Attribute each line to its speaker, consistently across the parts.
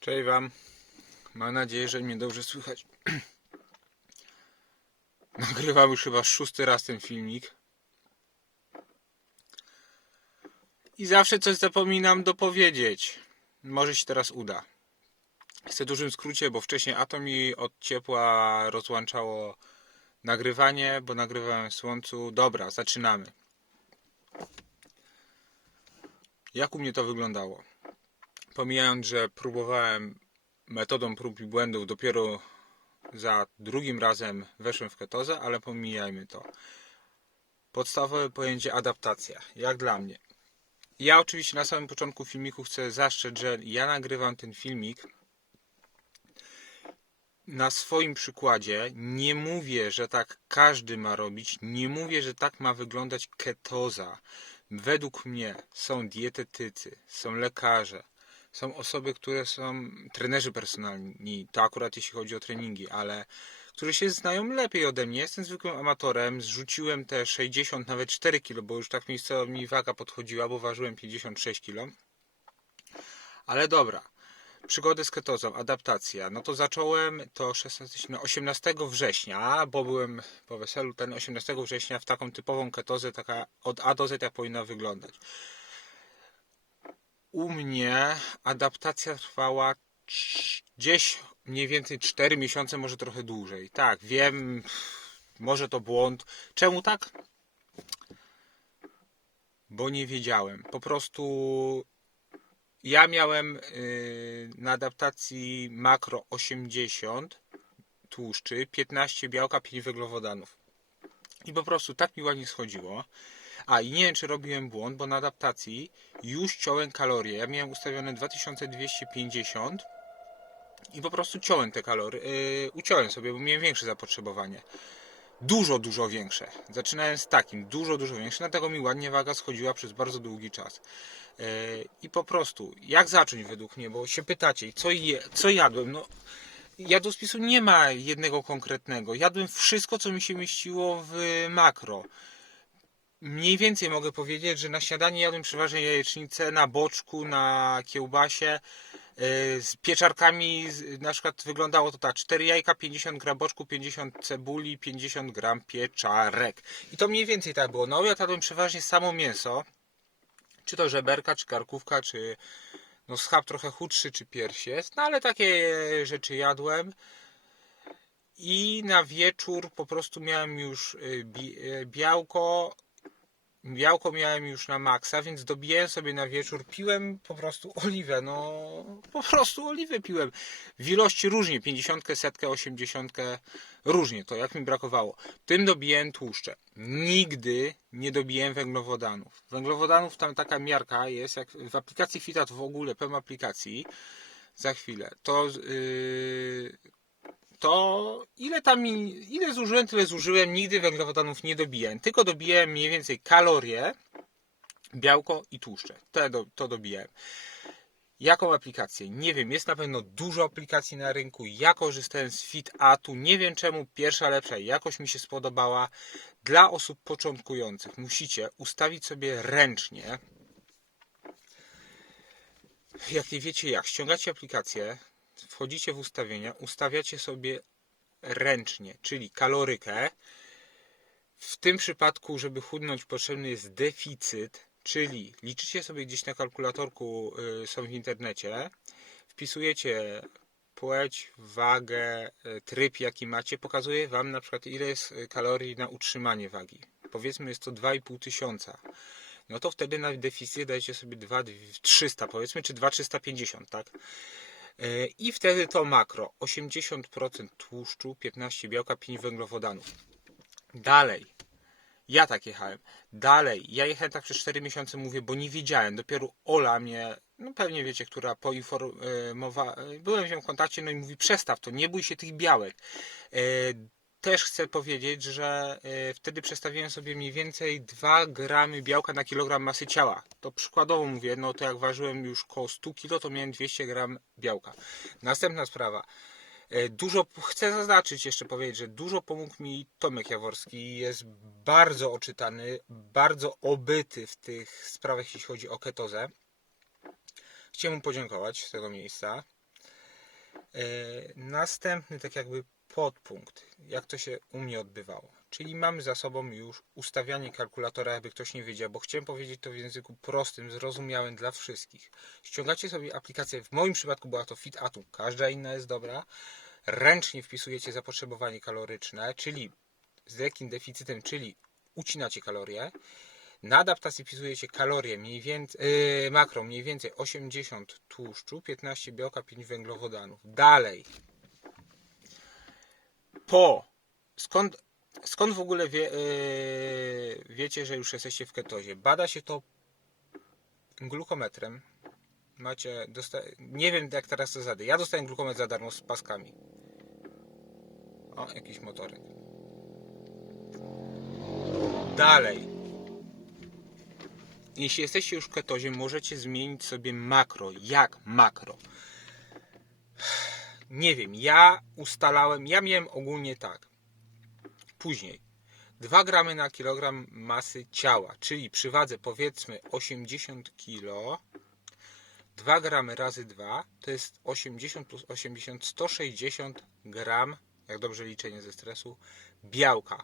Speaker 1: Cześć Wam. Mam nadzieję, że mnie dobrze słychać. Nagrywam już chyba szósty raz ten filmik. I zawsze coś zapominam dopowiedzieć. Może się teraz uda. Chcę dużym skrócie, bo wcześniej atom mi od ciepła rozłączało nagrywanie, bo nagrywałem w słońcu. Dobra, zaczynamy. Jak u mnie to wyglądało? Pomijając, że próbowałem metodą prób i błędów, dopiero za drugim razem weszłem w ketozę, ale pomijajmy to. Podstawowe pojęcie adaptacja, jak dla mnie. Ja oczywiście na samym początku filmiku chcę zastrzec, że ja nagrywam ten filmik na swoim przykładzie. Nie mówię, że tak każdy ma robić, nie mówię, że tak ma wyglądać ketoza. Według mnie są dietetycy, są lekarze, są osoby, które są trenerzy personalni, to akurat jeśli chodzi o treningi, ale którzy się znają lepiej ode mnie. Jestem zwykłym amatorem, zrzuciłem te 60, nawet 4 kg, bo już tak miejscowo mi waga podchodziła, bo ważyłem 56 kg. Ale dobra, przygody z ketozą, adaptacja. No to zacząłem to 16, 18 września, bo byłem po weselu ten 18 września w taką typową ketozę, taka od A do Z jak powinna wyglądać. U mnie adaptacja trwała gdzieś mniej więcej 4 miesiące, może trochę dłużej. Tak, wiem, może to błąd. Czemu tak? Bo nie wiedziałem. Po prostu ja miałem yy, na adaptacji makro 80 tłuszczy, 15 białka, 5 węglowodanów. I po prostu tak mi ładnie schodziło. A i nie wiem, czy robiłem błąd, bo na adaptacji już ciąłem kalorie. Ja miałem ustawione 2250 i po prostu ciąłem te kalorie. Yy, uciąłem sobie, bo miałem większe zapotrzebowanie. Dużo, dużo większe. Zaczynałem z takim, dużo, dużo większe. Dlatego mi ładnie waga schodziła przez bardzo długi czas. Yy, I po prostu, jak zacząć według mnie, bo się pytacie, co, je, co jadłem? No, jadłospisu nie ma jednego konkretnego. Jadłem wszystko, co mi się mieściło w makro. Mniej więcej mogę powiedzieć, że na śniadanie jadłem przeważnie jajecznicę na boczku, na kiełbasie. yy, Z pieczarkami na przykład wyglądało to tak, 4 jajka, 50 gram boczku, 50 cebuli, 50 gram pieczarek. I to mniej więcej tak było. No ja jadłem przeważnie samo mięso, czy to żeberka, czy karkówka, czy no schab trochę chudszy, czy piersiest, no ale takie rzeczy jadłem. I na wieczór po prostu miałem już y, y, białko, białko miałem już na maksa, więc dobijałem sobie na wieczór, piłem po prostu oliwę, no po prostu oliwę piłem. W ilości różnie, 50, setkę, 80, różnie to, jak mi brakowało. Tym dobijałem tłuszcze. Nigdy nie dobiłem węglowodanów. Węglowodanów tam taka miarka jest, jak w aplikacji Fitat w ogóle, pełno aplikacji, za chwilę, to yy, to ile tam ile zużyłem, tyle zużyłem, nigdy węglowodanów nie dobijałem, tylko dobijałem mniej więcej kalorie, białko i tłuszcze. To, to dobijałem. Jaką aplikację? Nie wiem, jest na pewno dużo aplikacji na rynku. Ja korzystałem z FitAtu, nie wiem czemu pierwsza lepsza jakoś mi się spodobała. Dla osób początkujących musicie ustawić sobie ręcznie. Jak nie wiecie jak, ściągacie aplikację, wchodzicie w ustawienia, ustawiacie sobie ręcznie, czyli kalorykę. W tym przypadku, żeby chudnąć, potrzebny jest deficyt, czyli liczycie sobie gdzieś na kalkulatorku, y, są w internecie, wpisujecie płeć, wagę, y, tryb jaki macie, pokazuje Wam na przykład ile jest y, kalorii na utrzymanie wagi. Powiedzmy jest to 2,5 tysiąca. No to wtedy na deficyt dajecie sobie 2,300 powiedzmy, czy 2,350, tak? E, I wtedy to makro 80% tłuszczu, 15 białka, 5 węglowodanów. Dalej. Ja tak jechałem. Dalej. Ja jechałem tak przez 4 miesiące, mówię, bo nie wiedziałem. Dopiero Ola mnie, no pewnie wiecie, która poinformowała, byłem z nią w kontakcie, no i mówi, przestaw to, nie bój się tych białek. Też chcę powiedzieć, że e, wtedy przestawiłem sobie mniej więcej 2 gramy białka na kilogram masy ciała. To przykładowo mówię, no to jak ważyłem już koło 100 kg, to miałem 200 gram białka. Następna sprawa. E, Dużo, chcę zaznaczyć, jeszcze powiedzieć, że dużo pomógł mi Tomek Jaworski. Jest bardzo oczytany, bardzo obyty w tych sprawach, jeśli chodzi o ketozę. Chciałem mu podziękować z tego miejsca. E, Następny, tak jakby podpunkt, jak to się u mnie odbywało. Czyli mamy za sobą już ustawianie kalkulatora, jakby ktoś nie wiedział, bo chciałem powiedzieć to w języku prostym, zrozumiałym dla wszystkich. Ściągacie sobie aplikację, w moim przypadku była to Fit każda inna jest dobra. Ręcznie wpisujecie zapotrzebowanie kaloryczne, czyli z lekkim deficytem, czyli ucinacie kalorie. Na adaptacji wpisujecie kalorie, mniej więcej, yy, makro mniej więcej 80 tłuszczu, 15 białka, 5 węglowodanów. Dalej. Po. Skąd, skąd w ogóle wie, yy, wiecie, że już jesteście w ketozie? Bada się to glukometrem. Macie, nie wiem jak teraz zasady. Ja dostałem glukometr za darmo z paskami. O, jakiś motorek. Dalej. Jeśli jesteście już w ketozie, możecie zmienić sobie makro. Jak makro? Nie wiem, ja ustalałem, ja miałem ogólnie tak. Później 2 gramy na kilogram masy ciała, czyli przy wadze powiedzmy 80 kg, 2 gramy razy 2 to jest 80 plus 80, 160 gram, jak dobrze liczenie ze stresu, białka.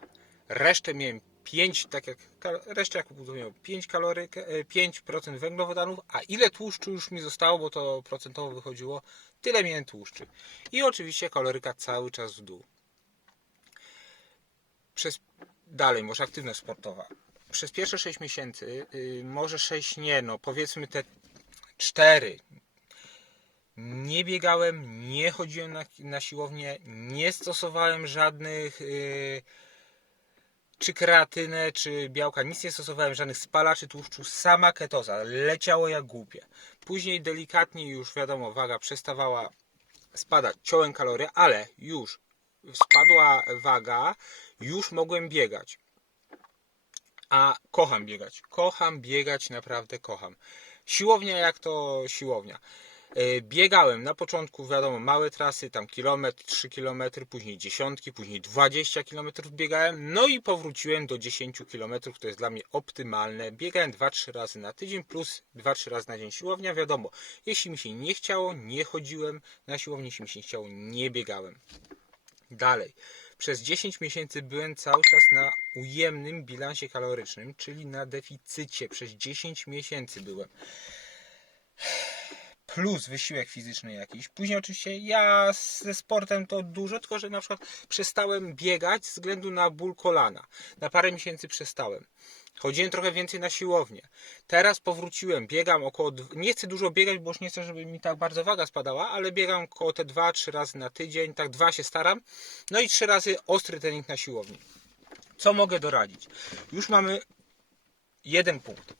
Speaker 1: Resztę miałem 5, tak jak resztę jak miałem 5 kaloryk, e, 5% węglowodanów, a ile tłuszczu już mi zostało, bo to procentowo wychodziło, tyle miałem tłuszczy. I oczywiście kaloryka cały czas w dół. Przez dalej, może aktywność sportowa. Przez pierwsze 6 miesięcy, y, może 6 nie, no powiedzmy te 4. Nie biegałem, nie chodziłem na, na siłownię, nie stosowałem żadnych y, czy kreatynę, czy białka, nic nie stosowałem, żadnych spalaczy tłuszczu, sama ketoza, leciało jak głupie. Później delikatnie już wiadomo, waga przestawała spadać, ciąłem kalorie, ale już spadła waga, już mogłem biegać. A kocham biegać. Kocham biegać, naprawdę kocham. Siłownia jak to siłownia. E, Biegałem na początku, wiadomo, małe trasy, tam kilometr, 3 km, później dziesiątki, później 20 km biegałem, no i powróciłem do 10 km, to jest dla mnie optymalne. Biegałem 2-3 razy na tydzień plus 2-3 razy na dzień siłownia, wiadomo, jeśli mi się nie chciało, nie chodziłem na siłownię, jeśli mi się nie chciało, nie biegałem. Dalej. Przez 10 miesięcy byłem cały czas na ujemnym bilansie kalorycznym, czyli na deficycie. Przez 10 miesięcy byłem. Plus wysiłek fizyczny jakiś. Później oczywiście ja ze sportem to dużo, tylko że na przykład przestałem biegać ze względu na ból kolana. Na parę miesięcy przestałem. Chodziłem trochę więcej na siłownię. Teraz powróciłem, biegam około. Nie chcę dużo biegać, bo już nie chcę, żeby mi tak bardzo waga spadała, ale biegam około te 2-3 razy na tydzień. Tak dwa się staram. No i trzy razy ostry trening na siłowni. Co mogę doradzić? Już mamy jeden punkt.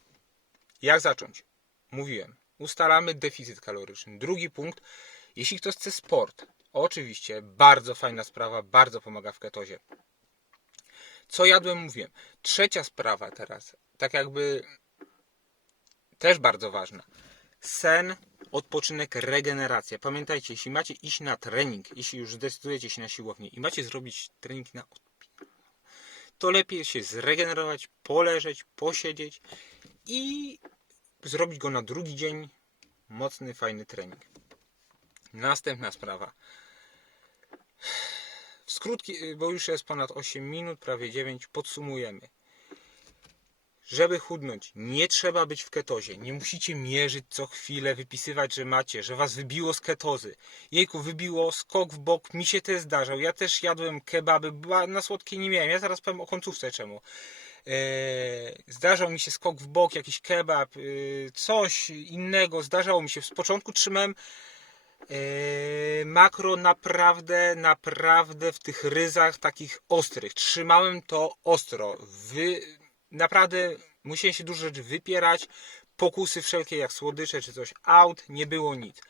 Speaker 1: Jak zacząć? Mówiłem. Ustalamy deficyt kaloryczny. Drugi punkt. Jeśli ktoś chce sport, oczywiście bardzo fajna sprawa, bardzo pomaga w ketozie. Co jadłem, mówiłem. Trzecia sprawa teraz, tak jakby też bardzo ważna. Sen, odpoczynek, regeneracja. Pamiętajcie, jeśli macie iść na trening, jeśli już zdecydujecie się na siłownię i macie zrobić trening na to lepiej się zregenerować, poleżeć, posiedzieć i zrobić go na drugi dzień. Mocny, fajny trening. Następna sprawa. W skrótki, bo już jest ponad 8 minut, prawie 9, podsumujemy. Żeby chudnąć, nie trzeba być w ketozie. Nie musicie mierzyć co chwilę, wypisywać, że macie, że was wybiło z ketozy. Jejku, wybiło, skok w bok, mi się też zdarzał. Ja też jadłem kebaby, ba- na słodkie nie miałem. Ja zaraz powiem o końcówce czemu. Eee, zdarzał mi się skok w bok, jakiś kebab, yy, coś innego. Zdarzało mi się. Z początku trzymałem Eee, makro naprawdę, naprawdę w tych ryzach takich ostrych. Trzymałem to ostro. Wy, naprawdę musiałem się dużo rzeczy wypierać. Pokusy wszelkie jak słodycze czy coś out, nie było nic.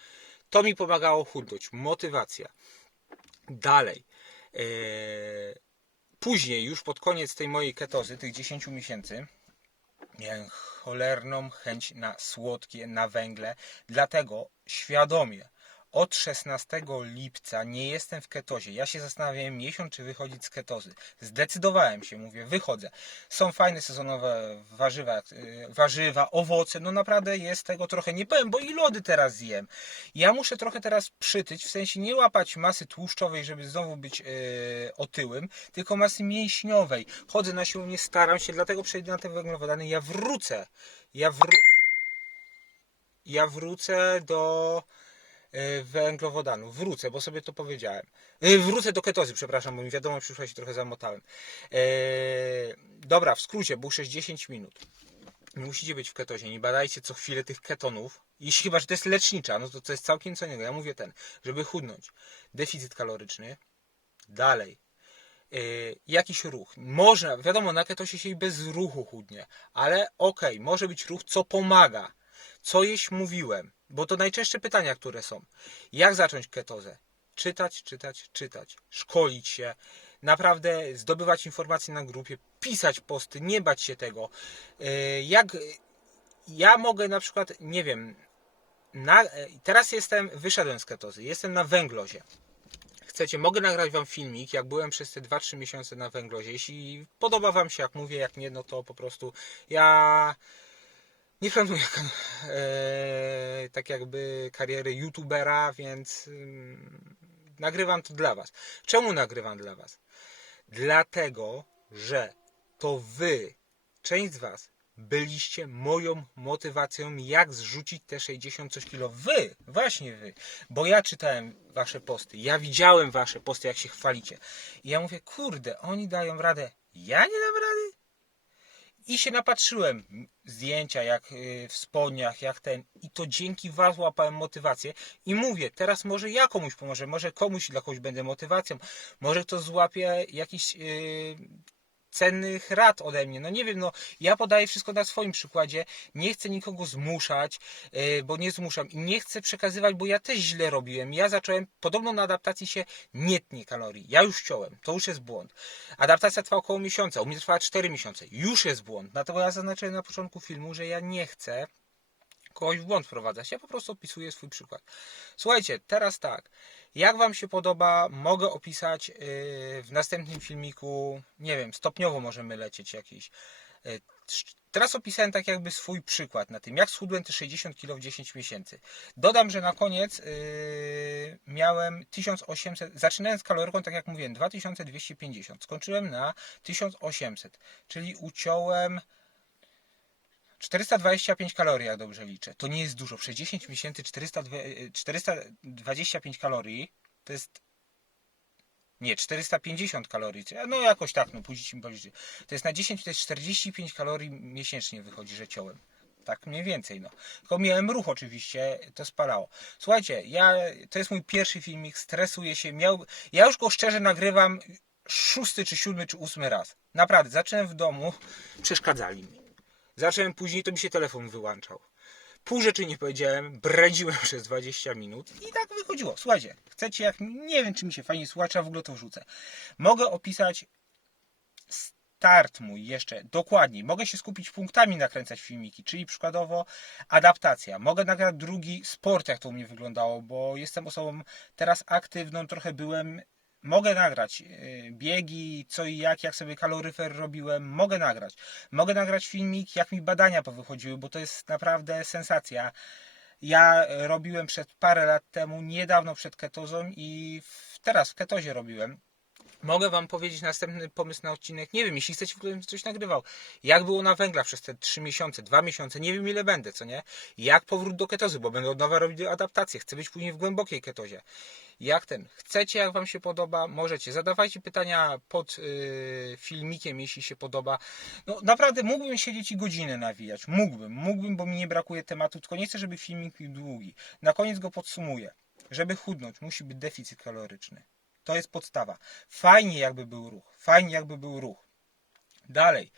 Speaker 1: To mi pomagało chudnąć. Motywacja. Dalej. Eee, później, już pod koniec tej mojej ketozy, tych 10 miesięcy, miałem cholerną chęć na słodkie, na węgle. Dlatego świadomie od 16 lipca nie jestem w ketozie. Ja się zastanawiałem miesiąc, czy wychodzić z ketozy. Zdecydowałem się, mówię, wychodzę. Są fajne sezonowe warzywa, y, warzywa, owoce. No naprawdę jest tego trochę. Nie powiem, bo i lody teraz zjem. Ja muszę trochę teraz przytyć, w sensie nie łapać masy tłuszczowej, żeby znowu być y, otyłym, tylko masy mięśniowej. Chodzę na siłownię, staram się, dlatego przejdę na te węglowodany. Ja wrócę. Ja wró ja wrócę do węglowodanów. Wrócę, bo sobie to powiedziałem. E, Wrócę do ketozy, przepraszam, bo mi wiadomo, przyszła się trochę zamotałem. E, dobra, w skrócie, był 60 minut. Nie musicie być w ketozie, nie badajcie co chwilę tych ketonów. Jeśli chyba, że to jest lecznicza, no to to jest całkiem co innego. Ja mówię ten, żeby chudnąć. Deficyt kaloryczny. Dalej. E, jakiś ruch. Można, wiadomo, na ketosie się i bez ruchu chudnie, ale okej, może być ruch, co pomaga. Co jeść mówiłem? Bo to najczęstsze pytania, które są. Jak zacząć ketozę? Czytać, czytać, czytać. Szkolić się. Naprawdę zdobywać informacje na grupie. Pisać posty. Nie bać się tego. Yy, Jak ja mogę na przykład, nie wiem, na, e, teraz jestem, wyszedłem z ketozy. Jestem na węglozie. Chcecie, mogę nagrać wam filmik, jak byłem przez te 2-3 miesiące na węglozie. Jeśli podoba wam się, jak mówię, jak nie, no to po prostu ja nie planuję e, tak jakby kariery youtubera, więc ym, nagrywam to dla was. Czemu nagrywam dla was? Dlatego, że to wy, część z was, byliście moją motywacją, jak zrzucić te 60 coś kilo. Wy, właśnie wy. Bo ja czytałem wasze posty, ja widziałem wasze posty, jak się chwalicie. I ja mówię, kurde, oni dają radę, ja nie dam rady? I się napatrzyłem zdjęcia, jak y, w spodniach, jak ten. I to dzięki Was łapałem motywację. I mówię, teraz może ja komuś pomoże, może komuś dla kogoś będę motywacją. Może ktoś złapie jakiś yy, cennych rad ode mnie. No nie wiem, no ja podaję wszystko na swoim przykładzie. Nie chcę nikogo zmuszać, yy, bo nie zmuszam. I nie chcę przekazywać, bo ja też źle robiłem. Ja zacząłem, podobno na adaptacji się nie tnie kalorii. Ja już chciałem. To już jest błąd. Adaptacja trwa około miesiąca. U mnie trwała 4 miesiące. Już jest błąd. Dlatego ja zaznaczyłem na początku filmu, że ja nie chcę kogoś w błąd wprowadzać. Ja po prostu opisuję swój przykład. Słuchajcie, teraz tak. Jak Wam się podoba, mogę opisać yy, w następnym filmiku. Nie wiem, stopniowo możemy lecieć jakiś. Trz- Teraz opisałem tak jakby swój przykład na tym, jak schudłem te 60 kg w 10 miesięcy. Dodam, że na koniec yy, miałem 1800, zaczynając kalorką, tak jak mówiłem, 2250. Skończyłem na 1800, czyli uciąłem 425 kalorii, jak dobrze liczę. To nie jest dużo. Przez 10 miesięcy 400, 425 kalorii to jest. Nie, 450 kalorii. No jakoś tak, no później mi policzy. To jest na 10, to jest 45 kalorii miesięcznie wychodzi, że ciąłem. Tak mniej więcej, no. Tylko miałem ruch oczywiście, to spalało. Słuchajcie, ja, to jest mój pierwszy filmik, stresuję się. Miał, ja już go szczerze nagrywam szósty, czy siódmy, czy ósmy raz. Naprawdę, zacząłem w domu, przeszkadzali mi. Zacząłem później, to mi się telefon wyłączał. Pół rzeczy nie powiedziałem, bredziłem przez 20 minut i tak wychodziło. Słuchajcie, chcecie jak, nie wiem czy mi się fajnie słucha, w ogóle to wrzucę. Mogę opisać start mój jeszcze dokładniej. Mogę się skupić punktami nakręcać filmiki, czyli przykładowo adaptacja. Mogę nagrać drugi sport, jak to u mnie wyglądało, bo jestem osobą teraz aktywną, trochę byłem Mogę nagrać yy, biegi, co i jak, jak sobie kaloryfer robiłem, mogę nagrać. Mogę nagrać filmik, jak mi badania powychodziły, bo to jest naprawdę sensacja. Ja robiłem przed parę lat temu, niedawno przed ketozą i teraz w ketozie robiłem. Mogę Wam powiedzieć następny pomysł na odcinek. Nie wiem, jeśli chcecie, w ogóle coś nagrywał. Jak było na węglach przez te 3 miesiące, 2 miesiące, nie wiem ile będę, co nie? Jak powrót do ketozy, bo będę od nowa robić adaptację. Chcę być później w głębokiej ketozie. Jak ten? Chcecie, jak Wam się podoba, możecie. Zadawajcie pytania pod yy, filmikiem, jeśli się podoba. No naprawdę mógłbym siedzieć i godzinę nawijać. Mógłbym, mógłbym, bo mi nie brakuje tematu, tylko nie chcę, żeby filmik był długi. Na koniec go podsumuję. Żeby chudnąć, musi być deficyt kaloryczny. To jest podstawa. Fajnie jakby był ruch. Fajnie jakby był ruch. Dalej.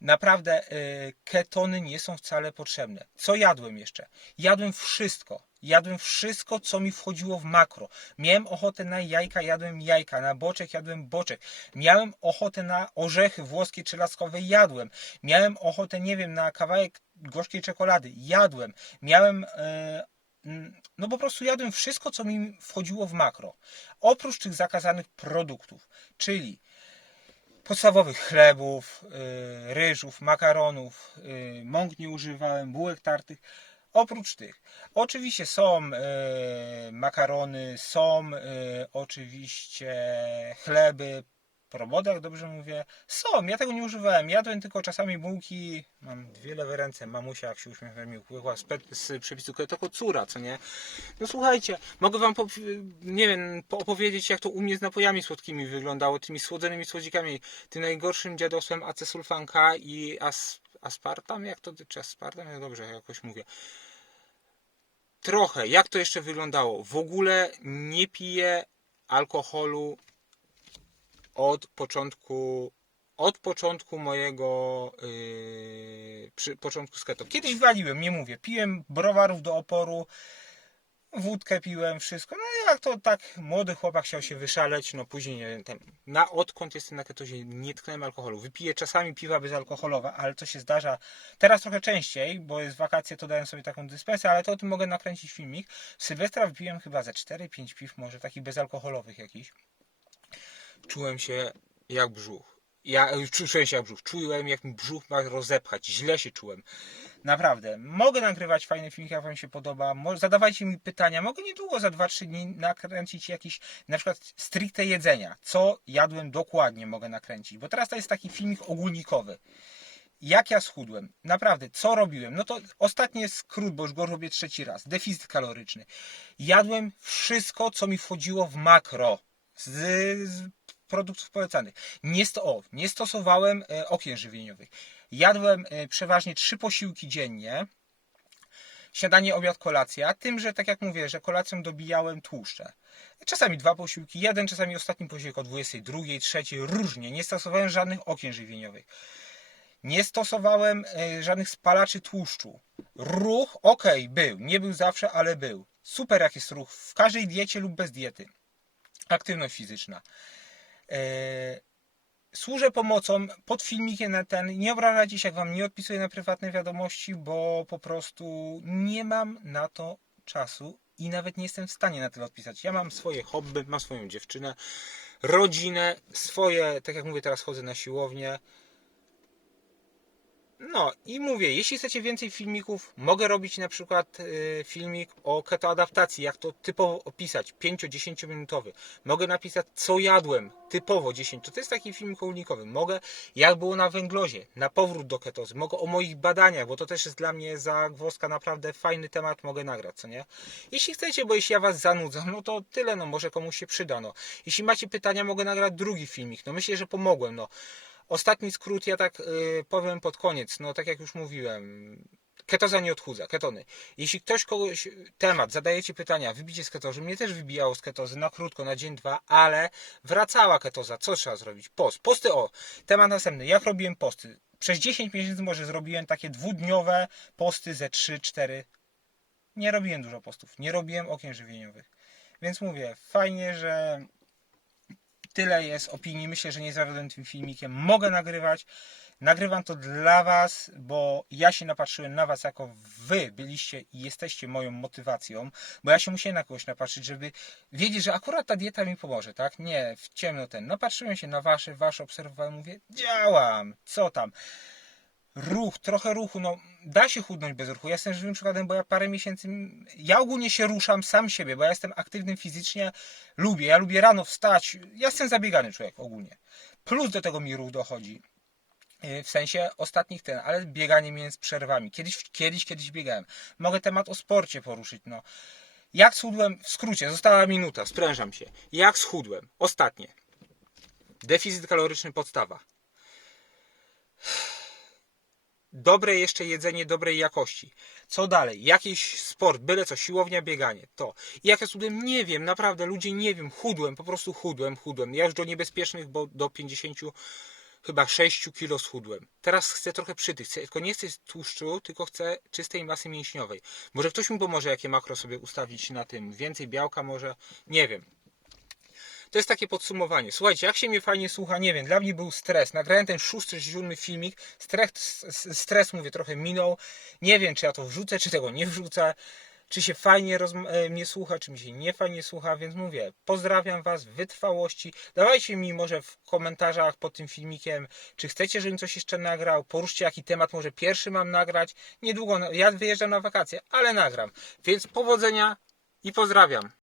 Speaker 1: Naprawdę y, ketony nie są wcale potrzebne. Co jadłem jeszcze? Jadłem wszystko. Jadłem wszystko, co mi wchodziło w makro. Miałem ochotę na jajka, jadłem jajka. Na boczek jadłem boczek. Miałem ochotę na orzechy włoskie czy laskowe, jadłem. Miałem ochotę, nie wiem, na kawałek gorzkiej czekolady, jadłem. Miałem mm, no po prostu jadłem wszystko, co mi wchodziło w makro. Oprócz tych zakazanych produktów, czyli podstawowych chlebów, y, ryżów, makaronów, y, mąk nie używałem, bułek tartych. Oprócz tych, oczywiście są y, makarony, są oczywiście chleby, probody, jak dobrze mówię. Są, ja tego nie używałem. Jadłem tylko czasami bułki. Mam dwie lewe ręce, mamusia jak się uśmiecha mi upływa z, z przepisu to córa, co nie? No słuchajcie, mogę wam, nie wiem, po- opowiedzieć jak to u mnie z napojami słodkimi wyglądało, tymi słodzonymi słodzikami, tym najgorszym dziadostwem acesulfanka i as, aspartam, jak to, czy aspartam? Ja dobrze jakoś mówię. Trochę, jak to jeszcze wyglądało? W ogóle nie piję alkoholu od początku od początku mojego yy, przy początku sketo. Kiedyś waliłem, nie mówię, piłem browarów do oporu, wódkę piłem, wszystko. No jak to tak młody chłopak chciał się wyszaleć, no później nie ten, na odkąd jestem na ketozie nie tknąłem alkoholu. Wypiję czasami piwa bezalkoholowe, ale to się zdarza teraz trochę częściej, bo jest wakacje, to daję sobie taką dyspensę, ale to o tym mogę nakręcić filmik. W Sylwestra wypiłem chyba ze 4-5 piw, może takich bezalkoholowych jakichś czułem się jak brzuch. Ja e, czu- czułem się jak brzuch. Czułem jak mi brzuch ma rozepchać. Źle się czułem. Naprawdę. Mogę nagrywać fajne filmiki, jak wam się podoba. Zadawajcie mi pytania. Mogę niedługo, za 2-3 dni nakręcić jakiś na przykład stricte jedzenia. Co jadłem dokładnie mogę nakręcić. Bo teraz to jest taki filmik ogólnikowy. Jak ja schudłem? Naprawdę, co robiłem? No to ostatni jest skrót, bo już go robię trzeci raz. Deficyt kaloryczny. Jadłem wszystko, co mi wchodziło w makro. Z, z produktów polecanych. Nie, sto, o, nie stosowałem e, okien żywieniowych. Jadłem e, przeważnie trzy posiłki dziennie. Śniadanie, obiad, kolacja. Tym, że tak jak mówię, że kolacją dobijałem tłuszcze. Czasami dwa posiłki, jeden, czasami ostatni posiłek o 22, 3, różnie. Nie stosowałem żadnych okien żywieniowych. Nie stosowałem e, żadnych spalaczy tłuszczu. Ruch, ok, był. Nie był zawsze, ale był. Super jak jest ruch. W każdej diecie lub bez diety. Aktywność fizyczna. E, służę pomocą pod filmikiem na ten. Nie obrażajcie się, jak wam nie odpisuję na prywatne wiadomości, bo po prostu nie mam na to czasu i nawet nie jestem w stanie na tyle odpisać. Ja mam swoje hobby, mam swoją dziewczynę, rodzinę, swoje, tak jak mówię, teraz chodzę na siłownię. No i mówię, jeśli chcecie więcej filmików, mogę robić na przykład y, filmik o ketoadaptacji, jak to typowo opisać, 5-10 minutowy. Mogę napisać, co jadłem, typowo 10. To jest taki filmik ogólnikowy. Mogę, jak było na węglozie, na powrót do ketozy. Mogę o moich badaniach, bo to też jest dla mnie zagwozdka, naprawdę fajny temat, mogę nagrać, co nie? Jeśli chcecie, bo jeśli ja was zanudzam, no to tyle, no może komuś się przyda, no. Jeśli macie pytania, mogę nagrać drugi filmik, no myślę, że pomogłem, no. Ostatni skrót ja tak y, powiem pod koniec, no tak jak już mówiłem. Ketoza nie odchudza, ketony. Jeśli ktoś kogoś temat, zadajecie pytania, wybicie z ketozy, mnie też wybijało z ketozy na krótko, na dzień, dwa, ale wracała ketoza. Co trzeba zrobić? Post. Posty, o, temat następny. Jak robiłem posty? Przez 10 miesięcy może zrobiłem takie dwudniowe posty ze 3-4. Nie robiłem dużo postów. Nie robiłem okien żywieniowych. Więc mówię, fajnie, że tyle jest opinii. Myślę, że nie zawiodłem tym filmikiem. Mogę nagrywać. Nagrywam to dla Was, bo ja się napatrzyłem na Was, jako Wy byliście i jesteście moją motywacją, bo ja się musiałem na kogoś napatrzyć, żeby wiedzieć, że akurat ta dieta mi pomoże, tak? Nie, w ciemno ten. Napatrzyłem się na Wasze, Wasze obserwowałem, mówię, działam, co tam? Ruch, trochę ruchu, no da się chudnąć bez ruchu. Ja jestem żywym przykładem, bo ja parę miesięcy, ja ogólnie się ruszam sam siebie, bo ja jestem aktywny fizycznie, lubię, ja lubię rano wstać, ja jestem zabiegany człowiek ogólnie. Plus do tego mi ruch dochodzi. Yy, W sensie ostatnich ten, ale bieganie między przerwami. Kiedyś, kiedyś, kiedyś biegałem. Mogę temat o sporcie poruszyć, no. Jak schudłem, w skrócie, została minuta, sprężam się. Jak schudłem? Ostatnie. Deficyt kaloryczny podstawa. Dobre jeszcze jedzenie dobrej jakości. Co dalej? Jakiś sport, byle co, siłownia, bieganie, to. I jak ja schudłem? Nie wiem, naprawdę, ludzie, nie wiem, chudłem, po prostu chudłem, chudłem. Ja już do niebezpiecznych, bo do 50 chyba 6 kilo schudłem. Teraz chcę trochę przytyć, tylko nie chcę tłuszczu, tylko chcę czystej masy mięśniowej. Może ktoś mi pomoże, jakie makro sobie ustawić na tym, więcej białka może, nie wiem. To jest takie podsumowanie. Słuchajcie, jak się mnie fajnie słucha, nie wiem, dla mnie był stres. Nagrałem ten szósty, siódmy filmik. Stres, stres, mówię, trochę minął. Nie wiem, czy ja to wrzucę, czy tego nie wrzucę. czy się fajnie e, mnie słucha, czy mi się nie fajnie słucha, więc mówię, pozdrawiam Was, wytrwałości. Dawajcie mi może w komentarzach pod tym filmikiem, czy chcecie, żebym coś jeszcze nagrał. Poruszcie jaki temat może pierwszy mam nagrać. Niedługo, ja wyjeżdżam na wakacje, ale nagram. Więc powodzenia i pozdrawiam.